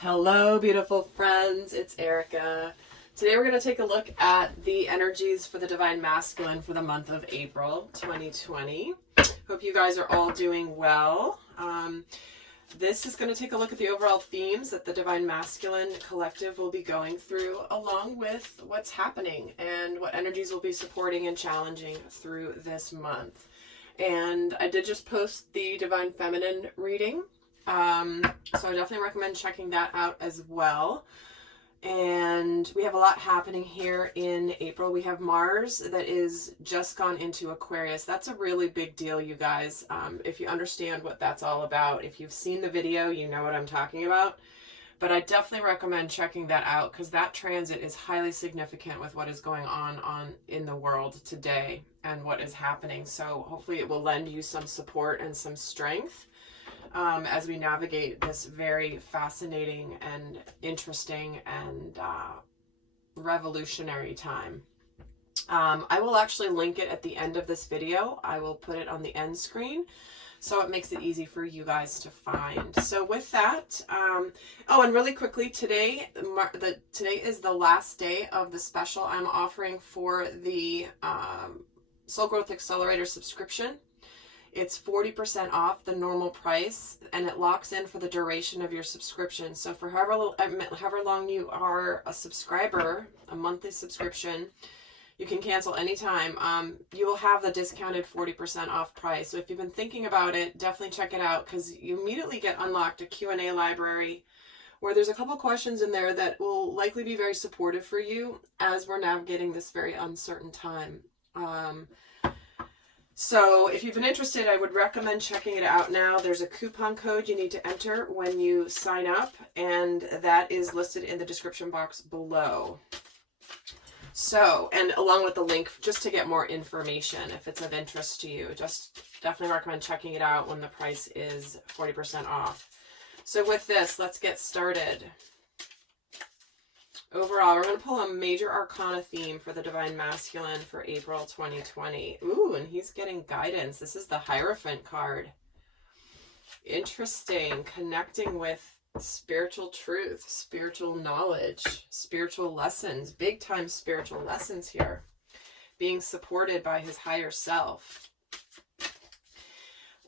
Hello, beautiful friends. It's Erika. Today we're going to take a look at the energies for the Divine Masculine for the month of April 2020. Hope you guys are all doing well. This is going to take a look at the overall themes that the Divine Masculine Collective will be going through, along with what's happening and what energies will be supporting and challenging through this month. And I did just post the Divine Feminine reading. So I definitely recommend checking that out as well. And we have a lot happening here in April. We have Mars that is just gone into Aquarius. That's a really big deal, you guys. If you understand what that's all about, if you've seen the video, you know what I'm talking about. But I definitely recommend checking that out because that transit is highly significant with what is going on in the world today and what is happening. So hopefully it will lend you some support and some strength as we navigate this very fascinating and interesting and revolutionary time. I will actually link it at the end of this video. I will put it on the end screen so it makes it easy for you guys to find. So with that, and really quickly, today is the last day of the special I'm offering for the Soul Growth Accelerator subscription. It's 40% off the normal price, and it locks in for the duration of your subscription. So for however long you are a subscriber, a monthly subscription, you can cancel anytime. You will have the discounted 40% off price. So if you've been thinking about it, definitely check it out because you immediately get unlocked a Q&A library where there's a couple questions in there that will likely be very supportive for you as we're navigating this very uncertain time. So if you've been interested, I would recommend checking it out now. There's a coupon code you need to enter when you sign up, and that is listed in the description box below. So, and along with the link just to get more information if it's of interest to you. Just definitely recommend checking it out when the price is 40% off. So with this, let's get started. Overall, we're going to pull a major arcana theme for the Divine Masculine for April 2020. Ooh, and he's getting guidance. This is the Hierophant card. Interesting. Connecting with spiritual truth, spiritual knowledge, spiritual lessons, big time spiritual lessons here. Being supported by his higher self.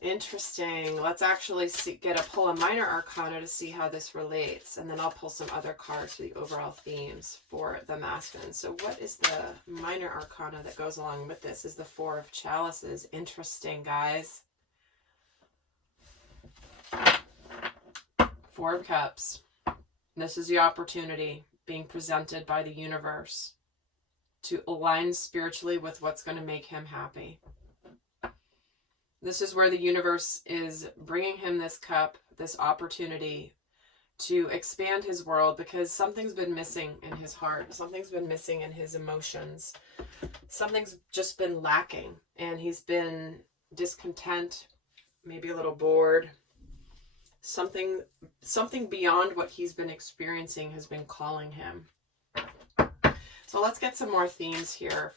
Interesting. Let's actually pull a minor arcana to see how this relates. And then I'll pull some other cards for the overall themes for the masculine. So what is the minor arcana that goes along with this? Is the Four of Chalices. Interesting, guys. Four of Cups. This is the opportunity being presented by the universe to align spiritually with what's going to make him happy. This is where the universe is bringing him this cup, this opportunity to expand his world because something's been missing in his heart. Something's been missing in his emotions. Something's just been lacking, and he's been discontent, maybe a little bored. Something beyond what he's been experiencing has been calling him. So let's get some more themes here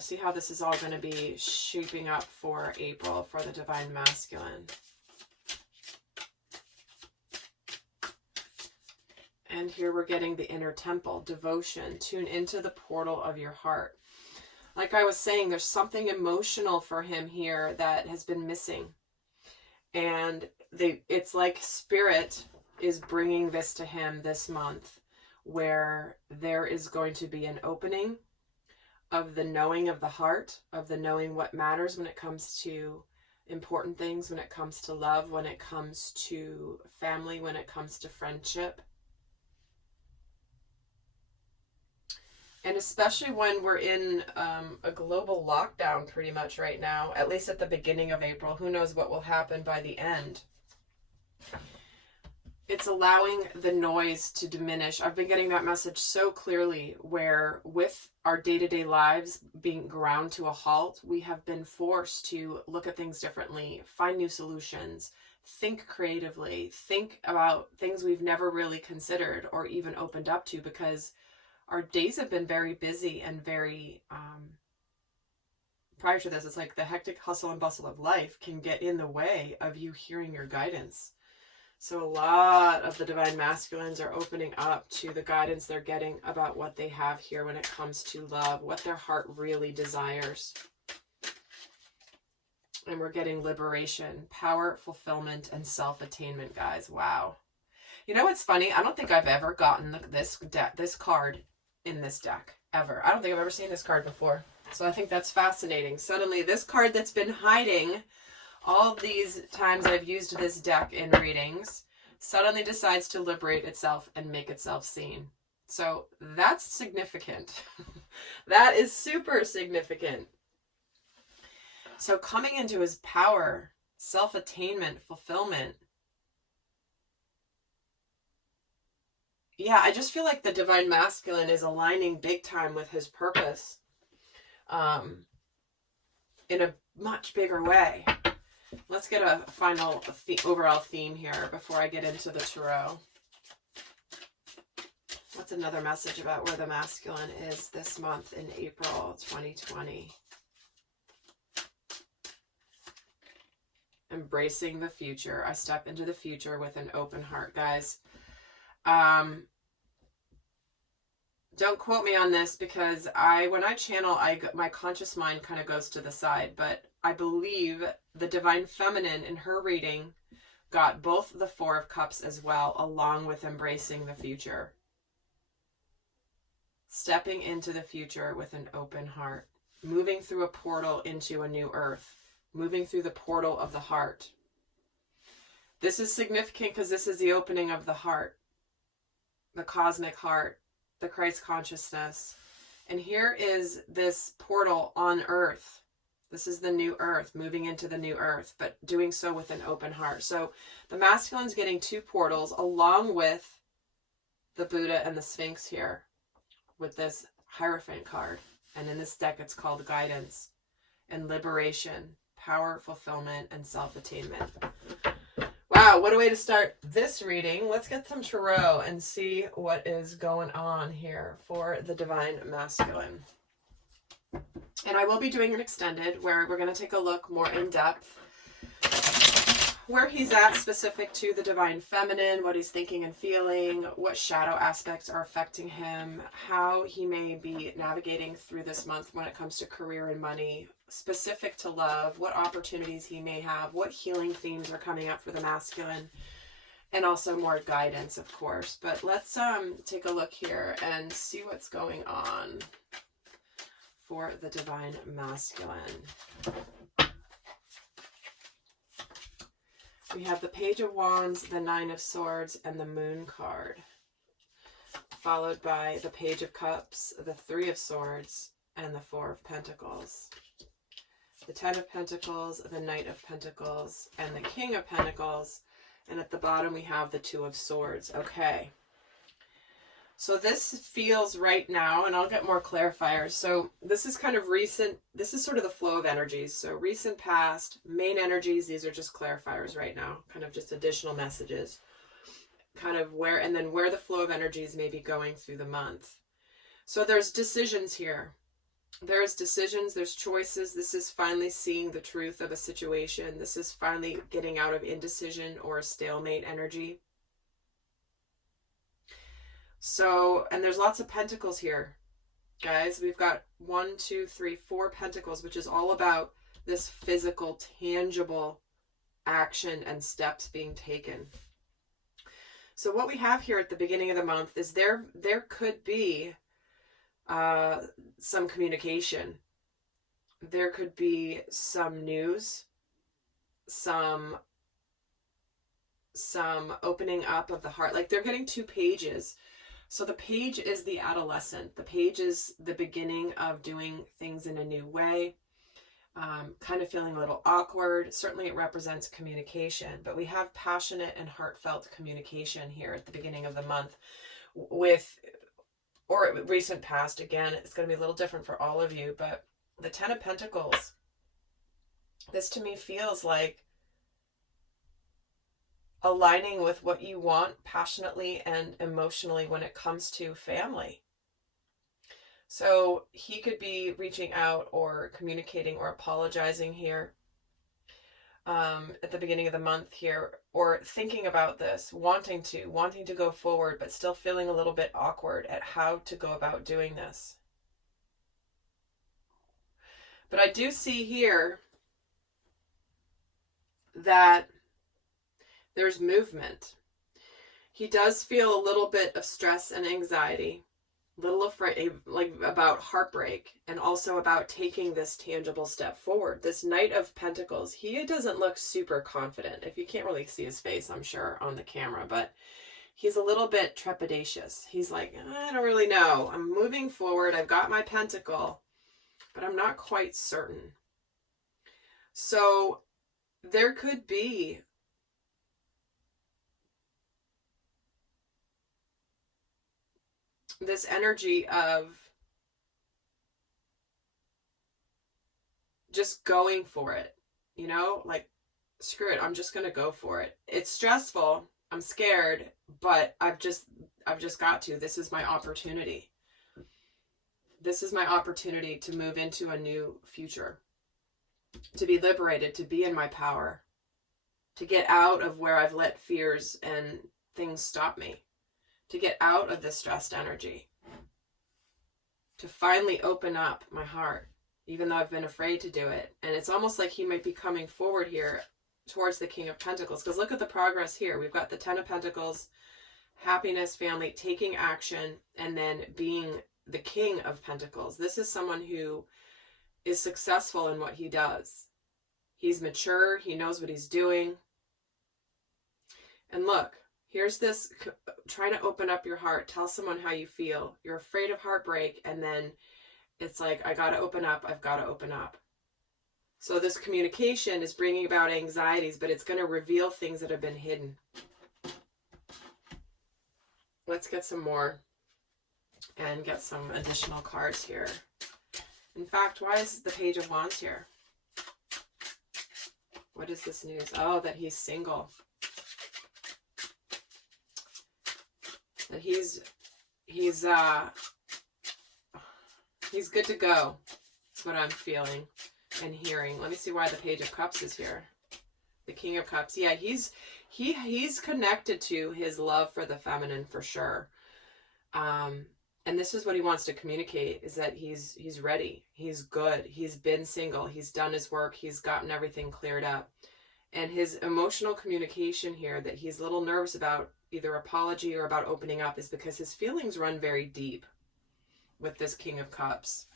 see how this is all going to be shaping up for April for the Divine Masculine. And here we're getting the Inner Temple, devotion, tune into the portal of your heart. Like I was saying, there's something emotional for him here that has been missing. And it's like Spirit is bringing this to him this month, where there is going to be an opening of the knowing of the heart, of the knowing what matters when it comes to important things, when it comes to love, when it comes to family, when it comes to friendship. And especially when we're in a global lockdown pretty much right now, at least at the beginning of April. Who knows what will happen by the end? It's allowing the noise to diminish. I've been getting that message so clearly where with our day-to-day lives being ground to a halt, we have been forced to look at things differently, find new solutions, think creatively, think about things we've never really considered or even opened up to because our days have been very busy and very, prior to this, it's like the hectic hustle and bustle of life can get in the way of you hearing your guidance. So a lot of the divine masculines are opening up to the guidance they're getting about what they have here when it comes to love, what their heart really desires. And we're getting liberation, power, fulfillment, and self-attainment, guys. Wow. You know what's funny? I don't think I've ever gotten this card in this deck, ever. I don't think I've ever seen this card before. So I think that's fascinating. Suddenly, this card that's been hiding all these times I've used this deck in readings suddenly decides to liberate itself and make itself seen. So that's significant. That is super significant. So coming into his power, self-attainment, fulfillment. Yeah, I just feel like the divine masculine is aligning big time with his purpose in a much bigger way. Let's get a final overall theme here before I get into the tarot. What's another message about where the masculine is this month in April 2020? Embracing the future. I step into the future with an open heart, guys. Don't quote me on this because when I channel, my conscious mind kind of goes to the side, but I believe the divine feminine in her reading got both the Four of Cups as well, along with embracing the future. Stepping into the future with an open heart, moving through a portal into a new earth, moving through the portal of the heart. This is significant because this is the opening of the heart, the cosmic heart, the Christ consciousness. And here is this portal on earth. This is the new earth, moving into the new earth, but doing so with an open heart. So the masculine's getting two portals along with the Buddha and the Sphinx here with this Hierophant card. And in this deck, it's called guidance and liberation, power, fulfillment, and self-attainment. Wow, what a way to start this reading. Let's get some tarot and see what is going on here for the divine masculine. And I will be doing an extended where we're going to take a look more in depth where he's at specific to the divine feminine, what he's thinking and feeling, what shadow aspects are affecting him, how he may be navigating through this month when it comes to career and money, specific to love, what opportunities he may have, what healing themes are coming up for the masculine, and also more guidance, of course. But let's take a look here and see what's going on for the divine masculine. We have the Page of Wands, the Nine of Swords, and the Moon card, followed by the Page of Cups, the Three of Swords, and the Four of Pentacles. The Ten of Pentacles, the Knight of Pentacles, and the King of Pentacles, and at the bottom we have the Two of Swords. Okay. So this feels right now, and I'll get more clarifiers. So this is kind of recent. This is sort of the flow of energies. So recent, past, main energies. These are just clarifiers right now, kind of just additional messages. Kind of where, and then where the flow of energies may be going through the month. So there's decisions here. There's decisions, there's choices. This is finally seeing the truth of a situation. This is finally getting out of indecision or a stalemate energy. So, and there's lots of pentacles here, guys. We've got 1, 2, 3, 4 pentacles, which is all about this physical, tangible action and steps being taken. So what we have here at the beginning of the month is there could be some communication. There could be some news, some opening up of the heart. Like they're getting 2 pages. So the page is the adolescent. The page is the beginning of doing things in a new way, kind of feeling a little awkward. Certainly it represents communication, but we have passionate and heartfelt communication here at the beginning of the month with, or recent past. Again, it's going to be a little different for all of you, but the Ten of Pentacles, this to me feels like aligning with what you want passionately and emotionally when it comes to family. So he could be reaching out or communicating or apologizing here. at the beginning of the month here, or thinking about this, wanting to go forward, but still feeling a little bit awkward at how to go about doing this. But I do see here that there's movement. He does feel a little bit of stress and anxiety, a little afraid, like about heartbreak, and also about taking this tangible step forward. This Knight of Pentacles, he doesn't look super confident. If you can't really see his face, I'm sure, on the camera, but he's a little bit trepidatious. He's like, I don't really know. I'm moving forward. I've got my pentacle, but I'm not quite certain. So there could be this energy of just going for it, you know, like, screw it, I'm just going to go for it. It's stressful. I'm scared, but I've just got to. This is my opportunity. This is my opportunity to move into a new future, to be liberated, to be in my power, to get out of where I've let fears and things stop me, to get out of the stressed energy, to finally open up my heart, even though I've been afraid to do it. And it's almost like he might be coming forward here towards the King of Pentacles, because look at the progress here. We've got the Ten of Pentacles, happiness, family, taking action, and then being the King of Pentacles. This is someone who is successful in what he does. He's mature. He knows what he's doing. And look, here's this, trying to open up your heart. Tell someone how you feel. You're afraid of heartbreak. And then it's like, I got to open up. I've got to open up. So this communication is bringing about anxieties, but it's going to reveal things that have been hidden. Let's get some more and get some additional cards here. In fact, why is the Page of Wands here? What is this news? Oh, that he's single. That he's good to go. That's what I'm feeling and hearing. Let me see why the Page of Cups is here. The King of Cups. Yeah, he's connected to his love for the feminine for sure. And this is what he wants to communicate, is that he's ready. He's good. He's been single. He's done his work. He's gotten everything cleared up. And his emotional communication here that he's a little nervous about, either apology or about opening up, is because his feelings run very deep with this King of Cups.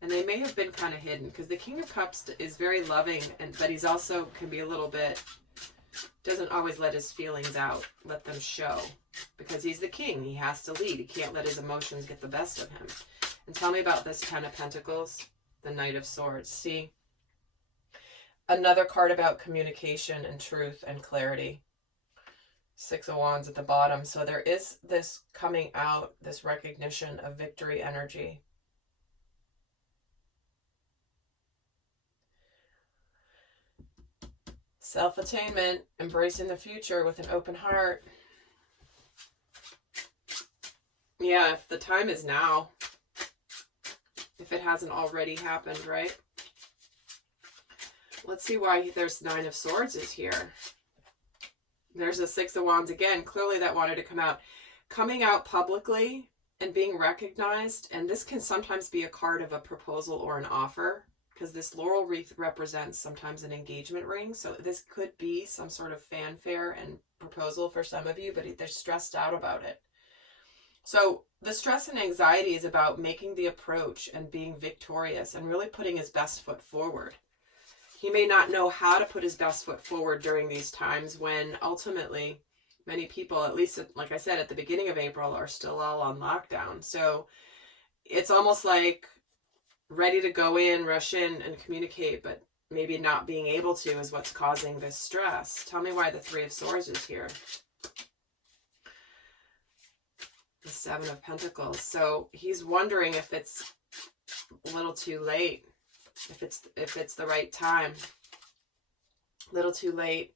And they may have been kind of hidden, because the King of Cups is very loving, but he's also can be a little bit, doesn't always let his feelings out, let them show, because he's the king. He has to lead. He can't let his emotions get the best of him. And tell me about this Ten of Pentacles, the Knight of Swords. See, another card about communication and truth and clarity. Six of Wands at the bottom. So there is this coming out, this recognition of victory energy. Self-attainment, embracing the future with an open heart. Yeah, if the time is now, if it hasn't already happened, right? Let's see why there's Nine of Swords is here. There's the Six of Wands again. Clearly that wanted to come out. Coming out publicly and being recognized. And this can sometimes be a card of a proposal or an offer, because this laurel wreath represents sometimes an engagement ring. So this could be some sort of fanfare and proposal for some of you, but they're stressed out about it. So the stress and anxiety is about making the approach and being victorious and really putting his best foot forward. He may not know how to put his best foot forward during these times when ultimately many people, at least like I said, at the beginning of April, are still all on lockdown. So it's almost like ready to go in, rush in and communicate, but maybe not being able to is what's causing this stress. Tell me why the Three of Swords is here. The Seven of Pentacles. So he's wondering if it's a little too late, if it's the right time. A little too late.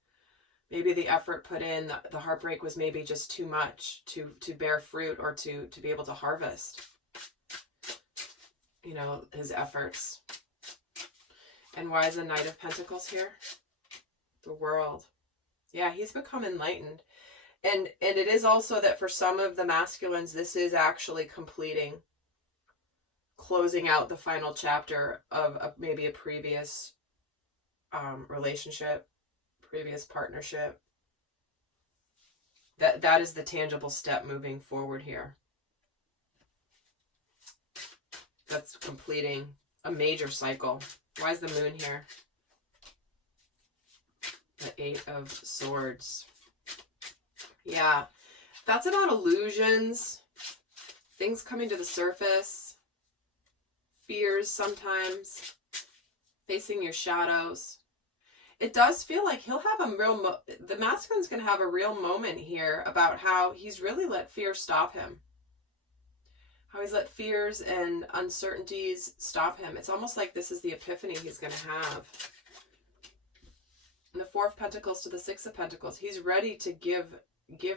Maybe the effort put in, the heartbreak was maybe just too much to bear fruit or to be able to harvest, you know, his efforts. And why is the Knight of Pentacles here? The world. Yeah, he's become enlightened. And it is also that for some of the masculines, this is actually closing out the final chapter of maybe a previous relationship, previous partnership. That is the tangible step moving forward here. That's completing a major cycle. Why is the moon here? The Eight of Swords. Yeah, that's about illusions, things coming to the surface, fears sometimes, facing your shadows. It does feel like he'll have a real, the masculine's going to have a real moment here about how he's really let fear stop him. How he's let fears and uncertainties stop him. It's almost like this is the epiphany he's going to have. And the Four of Pentacles to the Six of Pentacles, he's ready to give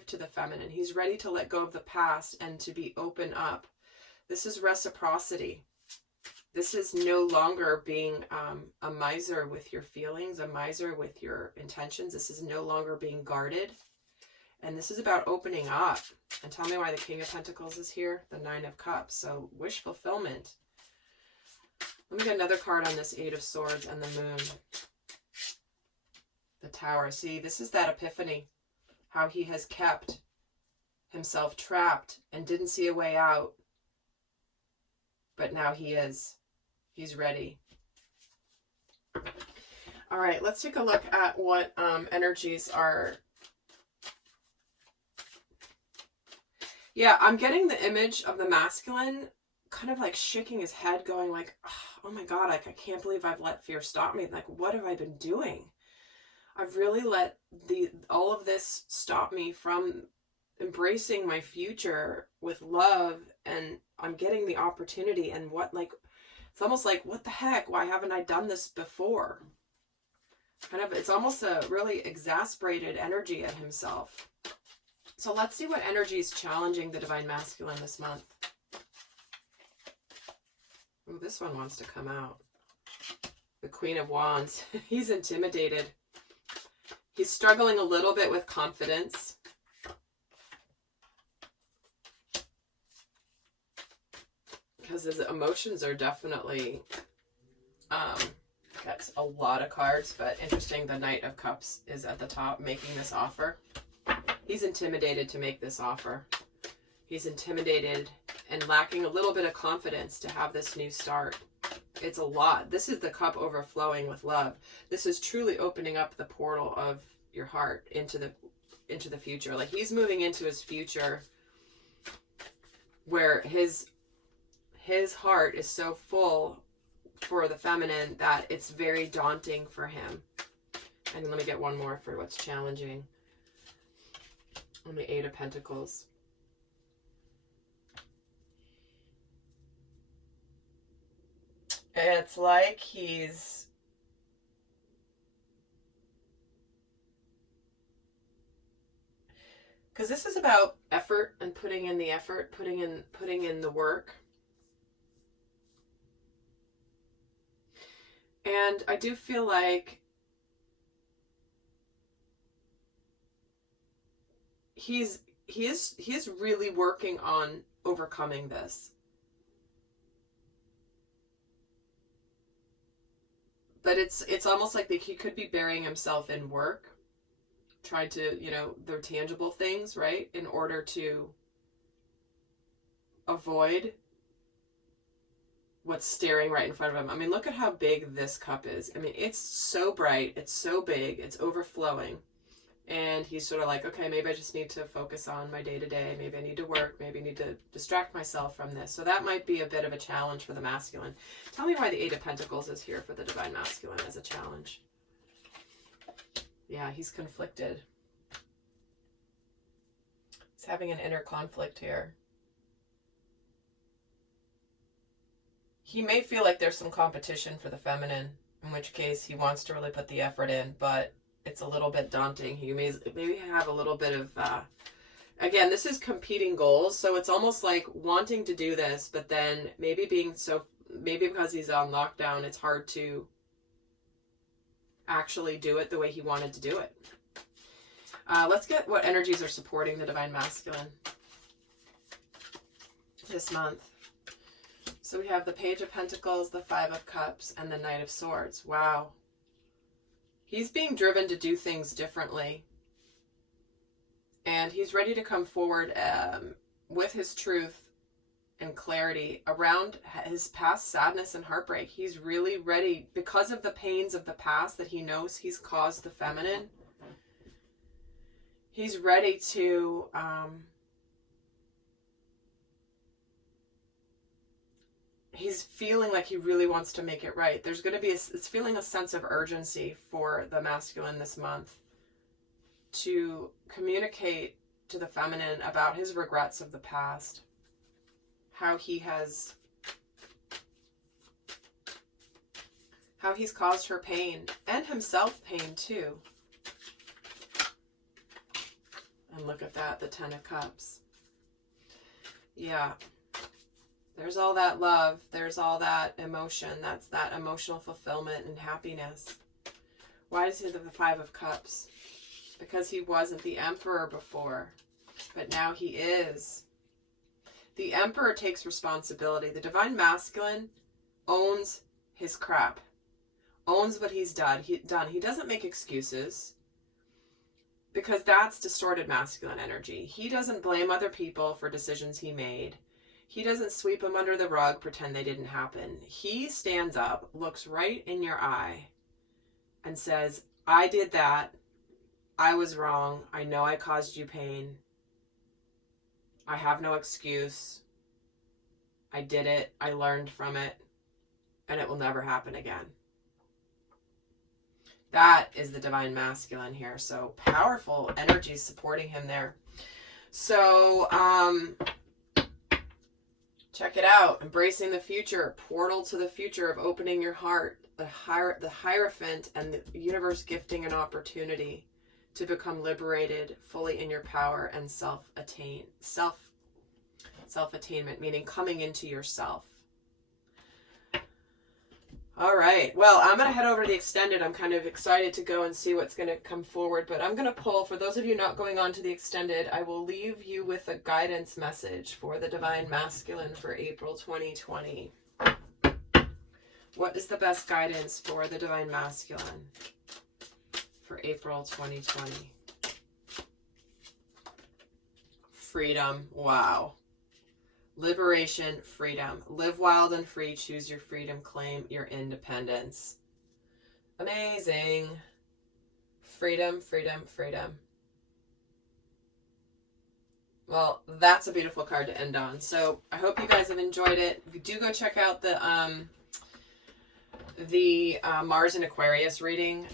to the feminine. He's ready to let go of the past and to be open up. This is reciprocity. This is no longer being a miser with your feelings, a miser with your intentions. This is no longer being guarded. And this is about opening up. And tell me why the King of Pentacles is here, the Nine of Cups. So wish fulfillment. Let me get another card on this Eight of Swords and the Moon. The Tower. See, this is that epiphany. How he has kept himself trapped and didn't see a way out. But now he is. He's ready. All right, let's take a look at what energies are. Yeah, I'm getting the image of the masculine kind of like shaking his head, going like, oh my God, I can't believe I've let fear stop me. Like, what have I been doing? I've really let all of this stop me from embracing my future with love, and I'm getting the opportunity, and it's almost like, what the heck? Why haven't I done this before? It's almost a really exasperated energy at himself. So let's see what energy is challenging the Divine Masculine this month. Oh, this one wants to come out. The Queen of Wands. He's intimidated. He's struggling a little bit with confidence. Because his emotions are definitely, that's a lot of cards, but interesting, the Knight of Cups is at the top making this offer. He's intimidated to make this offer. He's intimidated and lacking a little bit of confidence to have this new start. It's a lot. This is the cup overflowing with love. This is truly opening up the portal of your heart into the future. Like, he's moving into his future where his heart is so full for the feminine that it's very daunting for him. And let me get one more for what's challenging. On the Eight of Pentacles. It's like he's because this is about effort and putting in the effort, putting in the work. And I do feel like he is really working on overcoming this. But it's almost like he could be burying himself in work, trying to, the tangible things, right? In order to avoid what's staring right in front of him. I mean, look at how big this cup is. I mean, it's so bright. It's so big. It's overflowing. And he's sort of like, okay, maybe I just need to focus on my day-to-day. Maybe I need to work. Maybe I need to distract myself from this. So that might be a bit of a challenge for the masculine. Tell me why the Eight of Pentacles is here for the Divine Masculine as a challenge. Yeah, he's conflicted. He's having an inner conflict here. He may feel like there's some competition for the feminine, in which case he wants to really put the effort in, but it's a little bit daunting. He may maybe have a little bit of, again, this is competing goals. So it's almost like wanting to do this, but then maybe because he's on lockdown, it's hard to actually do it the way he wanted to do it. Let's get what energies are supporting the Divine Masculine this month. So we have the Page of Pentacles, the Five of Cups, and the Knight of Swords. Wow. He's being driven to do things differently. And he's ready to come forward with his truth and clarity around his past sadness and heartbreak. He's really ready, because of the pains of the past that he knows he's caused the feminine. He's ready to he's feeling like he really wants to make it right. There's going to be it's feeling a sense of urgency for the masculine this month to communicate to the feminine about his regrets of the past, how he's caused her pain and himself pain too. And look at that, the Ten of Cups. Yeah. There's all that love. There's all that emotion. That's that emotional fulfillment and happiness. Why does he have the Five of Cups? Because he wasn't the Emperor before, but now he is. The Emperor takes responsibility. The Divine Masculine owns his crap, owns what he's done. He doesn't make excuses, because that's distorted masculine energy. He doesn't blame other people for decisions he made. He doesn't sweep them under the rug, pretend they didn't happen. He stands up, looks right in your eye, and says, I did that. I was wrong. I know I caused you pain. I have no excuse. I did it. I learned from it. And it will never happen again. That is the Divine Masculine here. So powerful energy supporting him there. So, check it out. Embracing the future. Portal to the future of opening your heart. The Hierophant and the universe gifting an opportunity to become liberated fully in your power and self-attainment, meaning coming into yourself. All right. Well, I'm going to head over to the extended. I'm kind of excited to go and see what's going to come forward, but I'm going to pull, for those of you not going on to the extended, I will leave you with a guidance message for the Divine Masculine for April 2020. What is the best guidance for the Divine Masculine for April 2020? Freedom. Wow. Liberation, freedom. Live wild and free. Choose your freedom. Claim your independence. Amazing. Freedom, freedom, freedom. Well, that's a beautiful card to end on. So I hope you guys have enjoyed it. Do go check out the Mars and Aquarius reading.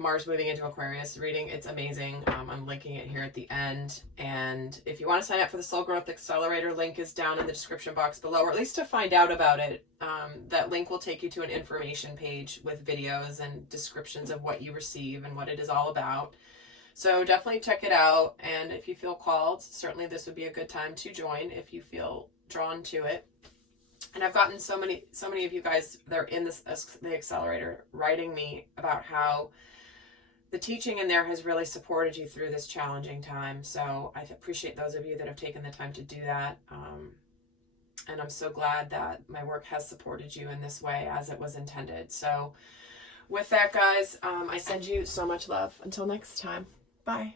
Mars moving into Aquarius reading. It's amazing. I'm linking it here at the end. And if you want to sign up for the Soul Growth Accelerator, link is down in the description box below, or at least to find out about it. That link will take you to an information page with videos and descriptions of what you receive and what it is all about. So definitely check it out. And if you feel called, certainly this would be a good time to join if you feel drawn to it. And I've gotten so many of you guys that are in the accelerator writing me about how the teaching in there has really supported you through this challenging time. So I appreciate those of you that have taken the time to do that. And I'm so glad that my work has supported you in this way as it was intended. So with that, guys, I send you so much love. Until next time. Bye.